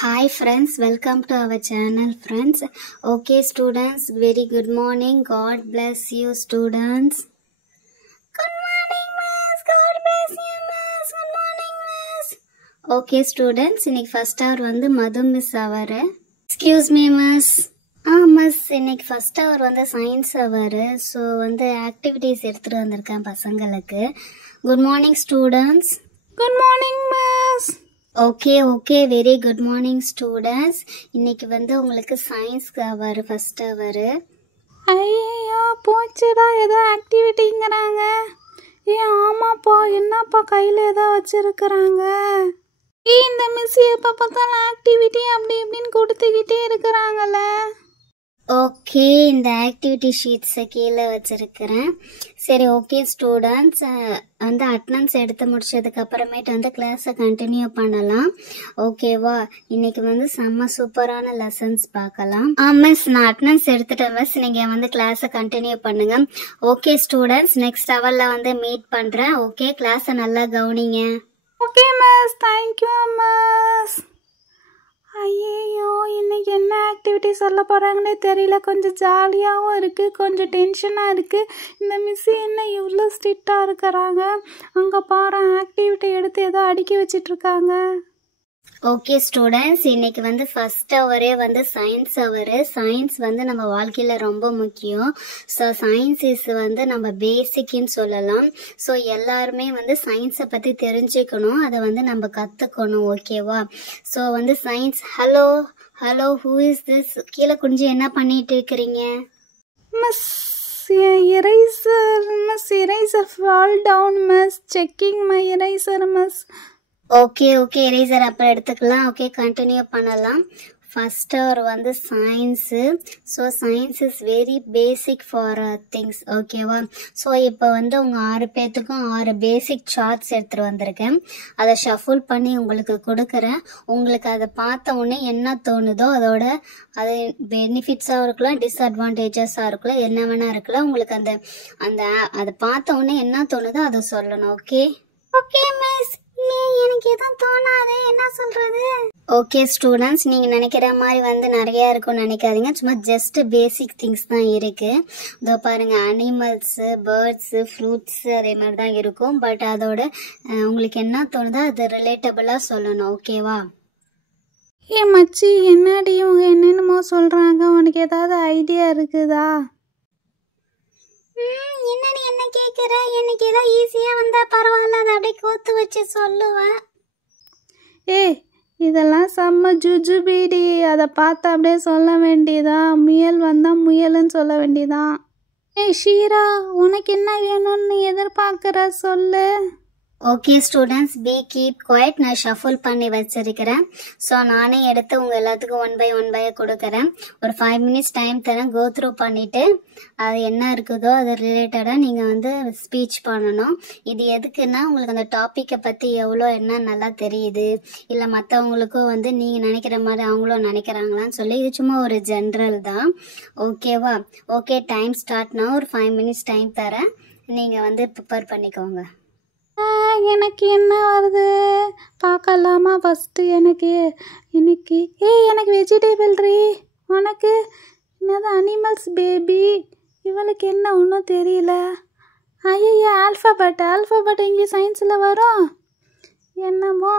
Hi friends, welcome to our channel friends. Okay students, very good morning. God bless you students. Good morning miss. God bless you miss. Good morning miss. Okay students, இன்னைக்கு first hour வந்து மது miss அவரு. Excuse me miss. Miss இன்னைக்கு first அவர் வந்து science அவர். So வந்து activities எடுத்துகிட்டு வந்திருக்கேன் பசங்களுக்கு. Good morning students. Good morning miss. Okay very good morning students. இன்னைக்கு வந்து உங்களுக்கு சயின்ஸ்க்கு அவர் ஃபர்ஸ்ட் அவர். ஐயோ போச்சுடா, ஏதோ ஆக்டிவிட்டிங்கிறாங்க. ஆமாப்பா, என்னப்பா கையில் ஏதோ வச்சிருக்கிறாங்க. இந்த மிஸ் எப்போ பார்த்தாலும் ஆக்டிவிட்டி அப்படி இப்படின்னு கொடுத்துக்கிட்டே இருக்கிறாங்கள. ஓகே, இந்த ஆக்டிவிட்டி ஷீட்ஸை கீழே வச்சிருக்கிறேன். சரி ஓகே ஸ்டூடெண்ட்ஸ், வந்து அட்டனன்ஸ் எடுத்து முடிச்சதுக்கு அப்புறமேட்டு வந்து கிளாஸை கண்டினியூ பண்ணலாம். ஓகேவா? இன்னைக்கு வந்து செம்ம சூப்பரான லெசன்ஸ் பார்க்கலாம். மிஸ் நான் அட்டனன்ஸ் எடுத்துட்டேன் மிஸ், நீங்கள் வந்து கிளாஸை கண்டினியூ பண்ணுங்க. ஓகே ஸ்டூடெண்ட்ஸ், நெக்ஸ்ட் ஹவரில் வந்து மீட் பண்ணுறேன். ஓகே, கிளாஸை நல்லா கவனிங்க. Okay miss, thank you miss. ஐயோ இன்னைக்கு என்ன ஆக்டிவிட்டி சொல்ல போகிறாங்கன்னே தெரியல. கொஞ்சம் ஜாலியாகவும் இருக்குது, கொஞ்சம் டென்ஷனாக இருக்குது. இந்த மிஸ் என்ன இவ்வளோ ஸ்ட்ரிக்டாக இருக்கிறாங்க. அங்கே பாரு, ஆக்டிவிட்டி எடுத்து ஏதோ அடுக்கி வச்சிட்ருக்காங்க. ஓகே ஸ்டூடெண்ட்ஸ், இன்னைக்கு வந்து ஃபர்ஸ்ட் ஹவரே வந்து சயின்ஸ் ஹவரு. சயின்ஸ் வந்து நம்ம வாழ்க்கையில் ரொம்ப முக்கியம். ஸோ சயின்ஸ் இஸ் வந்து நம்ம பேசிக்னு சொல்லலாம். ஸோ எல்லாருமே வந்து சயின்ஸை பற்றி தெரிஞ்சுக்கணும், அதை வந்து நம்ம கற்றுக்கணும். ஓகேவா? ஸோ வந்து science. Hello who is this? கீழே குனிஞ்சு என்ன பண்ணிட்டு இருக்கிறீங்க? Miss eraser fall down miss, checking my eraser miss. Okay eraser அப்புறம் எடுத்துக்கலாம். ஓகே, கண்டினியூ பண்ணலாம். ஃபர்ஸ்ட் ஹவர் வந்து science. So science is very basic for things. ஓகேவா? ஸோ இப்போ வந்து உங்கள் 6 பேர்த்துக்கும் 6 பேசிக் சார்ட்ஸ் எடுத்துகிட்டு வந்திருக்கேன். அதை ஷஃபுல் பண்ணி உங்களுக்கு கொடுக்குறேன். உங்களுக்கு அதை பார்த்த உடனே என்ன தோணுதோ அதோட அது பெனிஃபிட்ஸாக இருக்கலாம், டிஸ்அட்வான்டேஜஸாக இருக்கலாம், என்ன வேணா இருக்கலாம். உங்களுக்கு அந்த அந்த அதை பார்த்த உடனே என்ன தோணுதோ அதை சொல்லணும். Okay miss. எனக்கு எதுவும் தோணாது, என்ன சொல்றது? ஓகே ஸ்டூடெண்ட்ஸ், நீங்க நினைக்கிற மாதிரி வந்து நிறைய இருக்கும்னு நினைக்காதீங்க. சும்மா ஜஸ்ட் பேசிக் திங்ஸ் தான் இருக்கு. இதோ பாருங்க, அனிமல்ஸ், பேர்ட்ஸ், ஃப்ரூட்ஸ் அதே மாதிரி தான் இருக்கும். பட் அதோட உங்களுக்கு என்ன தோணுதோ அது ரிலேட்டபிளா சொல்லணும். ஓகேவா? மச்சி, என்னடி இவங்க என்னென்னமோ சொல்றாங்க, உனக்கு ஏதாவது ஐடியா இருக்குதா? என்னன்னு என்ன கேட்குற? எனக்கு ஏதோ ஈஸியாக வந்தால் பரவாயில்ல, அதை அப்படியே கோத்து வச்சு சொல்லுவேன். இதெல்லாம் செம்ம ஜுஜுபீடி. அதை பார்த்து அப்படியே சொல்ல வேண்டியதான். முயல் வந்தால் முயல்னு சொல்ல வேண்டியதான். ஷீரா, உனக்கு என்ன வேணும்னு எதிர்பார்க்குற சொல்லு. Okay students, keep quiet. நான் ஷஃபுல் பண்ணி வச்சிருக்கிறேன். ஸோ நானே எடுத்து உங்கள் எல்லாத்துக்கும் ஒன் பை கொடுக்குறேன். ஒரு 5 minutes டைம் தரேன். கோ த்ரூ பண்ணிவிட்டு அது என்ன இருக்குதோ அது ரிலேட்டடாக நீங்கள் வந்து ஸ்பீச் பண்ணணும். இது எதுக்குன்னா உங்களுக்கு அந்த டாப்பிக்கை பற்றி எவ்வளோ என்ன நல்லா தெரியுது, இல்லை மற்றவங்களுக்கும் வந்து நீங்கள் நினைக்கிற மாதிரி அவங்களும் நினைக்கிறாங்களான்னு சொல்லி இது சும்மா ஒரு ஜென்ரல் தான். ஓகேவா? ஓகே, டைம் ஸ்டார்ட்னா ஒரு 5 minutes டைம் தரேன். நீங்கள் வந்து ப்ரிப்பேர் பண்ணிக்கோங்க. எனக்கு என்ன வருது பார்க்கலாமா? ஃபஸ்ட்டு எனக்கு வெஜிடேபிள் ரீ. உனக்கு என்னது? Animals baby. இவளுக்கு என்ன ஒன்றும் தெரியல. ஐயா, ஆல்ஃபபெட் இங்கே சயின்ஸில் வரும் என்னமோ.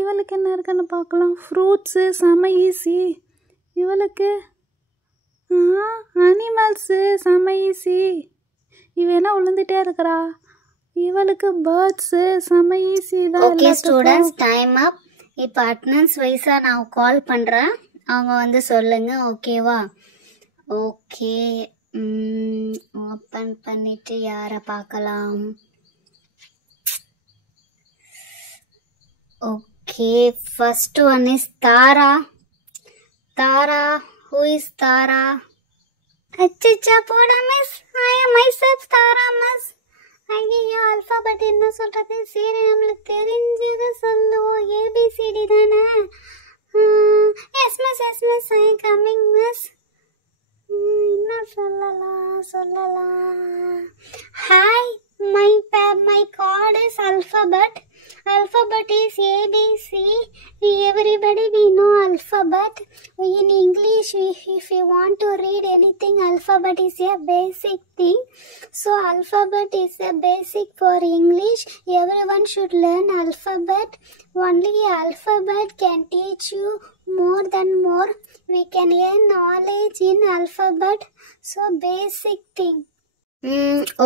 இவளுக்கு என்ன இருக்குன்னு பார்க்கலாம். ஃப்ரூட்ஸு செம ஈஸி. இவளுக்கு அனிமல்ஸு செம ஈஸி. இவெல்லாம் விழுந்துட்டே இருக்கிறா. இவளுக்கு பேர்ட்ஸு செம ஈஸி தான். ஓகே ஸ்டூடெண்ட்ஸ், டைம் அப். இப்போ அட்டனன்ஸ் வைஸாக நான் கால் பண்ணுறேன், அவங்க வந்து சொல்லுங்க. ஓகேவா? ஓகே, ஓப்பன் பண்ணிட்டு யாரை பார்க்கலாம்? Okay, first one is Tara. Who is Tara? அச்சா போட miss. I am myself Tara miss. ஐயோ, அல்ஃபாபெட் என்ன சொல்றது? சரி, நம்மளுக்கு தெரிஞ்சது சொல்லுவோம். ஏபிசிடி தானே? Yes miss I am coming miss. என்ன சொல்லலாம்? Hi, my card is alphabet. Alphabet is ABC. Everybody we know alphabet. In English, if you want to read anything, alphabet is a basic thing. So alphabet is a basic for English. Everyone should learn alphabet. Only alphabet can teach you more than more. We can gain knowledge in alphabet. So basic thing.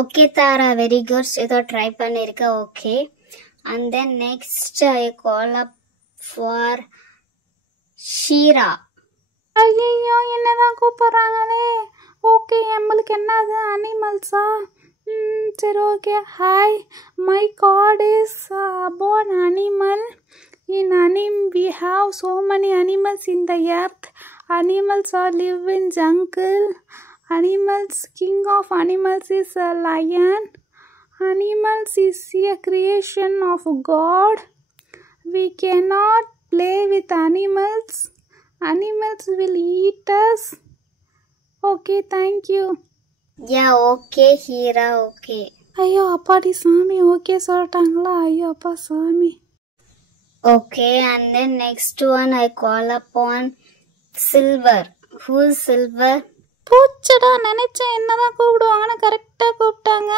Okay Tara, very good. So try பண்ணிருக்க. Okay. And then next I call up for Shira. ஐயோ என்னதான் கூப்பிடுறாங்களே. Okay நம்மளுக்கு என்னது அனிமல்ஸா? சரி okay. Hi, my God is born animal. In we have so many animals in the earth. Animals are live in jungle. Animals, king of animals is a lion. Animals is a creation of God. We cannot play with animals. Animals will eat us. Okay, thank you. Yeah, okay Hira, okay. ஐயோ அப்பாடி சாமி okay சொல்லிட்டாங்களா? ஐயோ அப்பா சாமி. Okay, and then next one I call upon Silver. Who is Silver? பூச்சடா, நினைச்சேன் என்னதான் கூப்பிடுவாங்கன்னு கரெக்டாக கூப்பிட்டாங்க.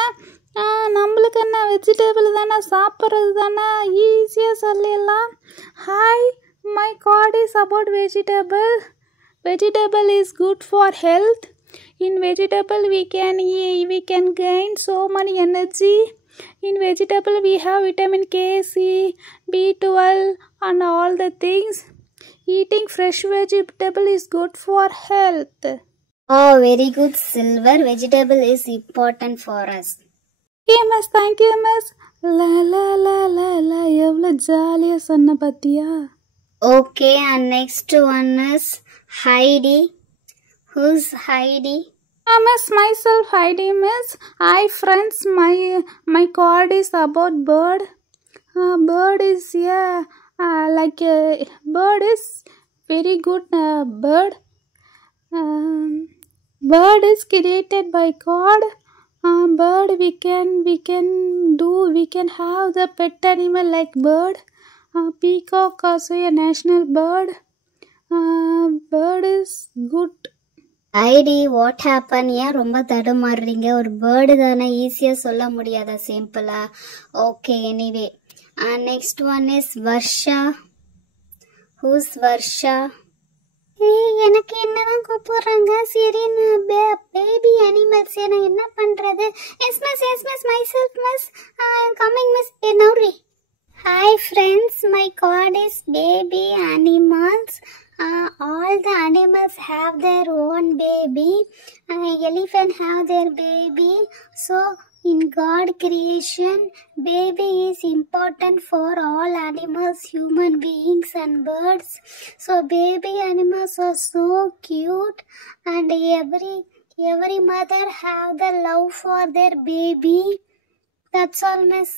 நம்மளுக்கு என்ன வெஜிடபிள் தானே, சாப்பிட்றது தானே, ஈஸியாக சொல்லிடலாம். Hi, my God is about vegetable. Vegetable is good for health. In vegetable we can gain so many energy. In vegetable we have vitamin K, C, B12 and all the things. Eating fresh vegetable is good for health. Oh, very good Silver. Vegetable is important for us. Okay miss, thank you miss. La la la la la, எவ்வளோ ஜாலியாக சொன்ன பார்த்தியா? Okay, and next one is Heidi. Who's Heidi? Miss, myself Heidi miss. Hi friends, my card is about bird. Bird is like bird is very good bird. Bird is created by God. Bird we can have the pet animal like bird. Peacock also a national bird. Bird is good. ஐடி what happen? ஏன் ரொம்ப தடுமாறுறீங்க? ஒரு bird தானே, ஈஸியாக சொல்ல முடியாதா சிம்பிளா? Okay, anyway next one is Varsha. Who's Varsha? எனக்கு என்னதான் கூப்பிடுறாங்க? சரி, பேபி அனிமல்ஸ் நான் என்ன பண்றது? Yes miss myself miss, I am coming miss Nouri. Hi friends, my God is baby animals. All the animals have their own baby. Elephant have their baby. So in God creation, baby is important for all animals, human beings and birds. So baby animals are so cute, and every mother have the love for their baby. That's all miss.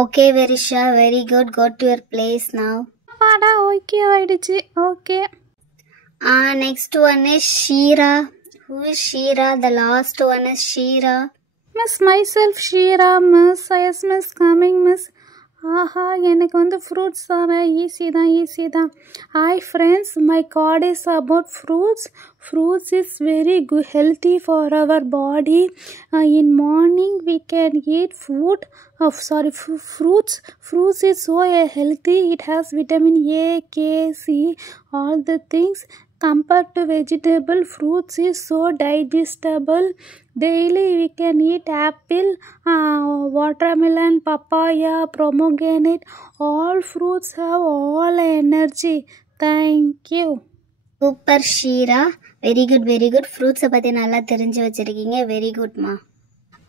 Okay Verisha, very good. Go to your place now. பாடா okay ஆயிடுச்சு. Okay. Next one is Shira. Who is Shira? The last one is Shira. Miss, myself Shira miss. Yes miss, coming miss. ஆஹா, எனக்கு வந்து fruits தானே, easy தான். Hi friends, my card is about fruits. Fruits is very good, healthy for our body. In morning we can eat fruits. Fruits is so healthy. It has vitamin A, K, C, all the things. Compared to vegetable, fruits is so digestible. Daily we can eat apple, watermelon, papaya, pomegranate. All fruits have all energy. Thank you. Super Shira. Very good. Fruits பத்தி நல்லா தெரிஞ்சு வச்சிருக்கீங்க. Very குட்மா.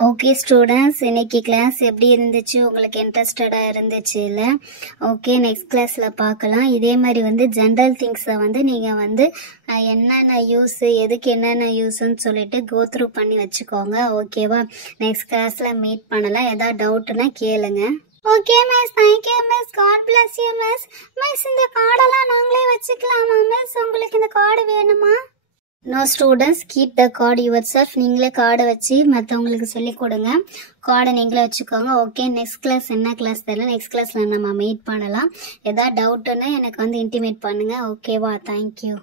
Okay students, இன்னைக்கு class எப்படி இருந்துச்சு? உங்களுக்கு இன்ட்ரெஸ்டடாக இருந்துச்சு இல்லை? ஓகே, நெக்ஸ்ட் கிளாஸில் பார்க்கலாம். இதே மாதிரி வந்து ஜென்ரல் திங்ஸை வந்து நீங்கள் வந்து என்னென்ன யூஸு, எதுக்கு என்னென்ன யூஸுன்னு சொல்லிட்டு கோத்ரூ பண்ணி வச்சுக்கோங்க. ஓகேவா? நெக்ஸ்ட் கிளாஸில் மீட் பண்ணலாம். ஏதாவது டவுட்டுன்னா கேளுங்க. Okay miss, thank you miss. God bless you miss. Miss, இந்த கார்டெல்லாம் நாங்களே வச்சுக்கலாமா மிஸ்? உங்களுக்கு இந்த கார்டு வேணுமா? No students keep the card yourself. நீங்களே கார்டை வச்சு மற்றவங்களுக்கு சொல்லி கொடுங்க. கார்டை நீங்களே வச்சுக்கோங்க. ஓகே, நெக்ஸ்ட் கிளாஸ் என்ன கிளாஸ் தெரியல. நெக்ஸ்ட் கிளாஸில் நம்ம மீட் பண்ணலாம். எதாவது டவுட்டுன்னு எனக்கு வந்து இன்டிமேட் பண்ணுங்கள். ஓகேவா? Thank you.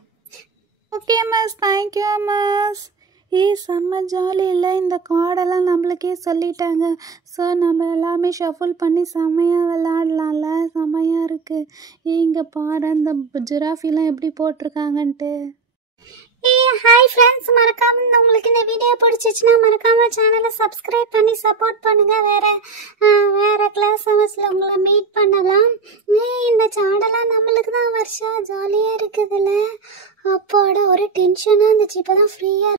Okay miss, thank you miss. செம்ம ஜாலி இல்லை? இந்த கார்டெல்லாம் நம்மளுக்கே சொல்லிட்டாங்க. ஸோ நம்ம எல்லாமே ஷஃபுல் பண்ணி செம்மையாக விளாட்லாம்ல. செம்மையாக இருக்குது. இங்கே பாரு அந்த ஜிராஃபிலாம் எப்படி போட்டிருக்காங்கன்ட்டு. ஹாய் ஃப்ரெண்ட்ஸ், மறக்காம உங்களுக்கு இந்த வீடியோ பிடிச்சிச்சுன்னா மறக்காம சேனலை சப்ஸ்கிரைப் பண்ணி சப்போர்ட் பண்ணுங்க. வேற கிளாஸ் ஹவர்ஸில் உங்களை மீட் பண்ணலாம். இந்த சாடெல்லாம் நம்மளுக்கு தான் வருஷம் ஜாலியாக இருக்குதுல்ல. அப்பாடா, ஒரு டென்ஷனாக இருந்துச்சு. இப்போ தான் ஃப்ரீயாக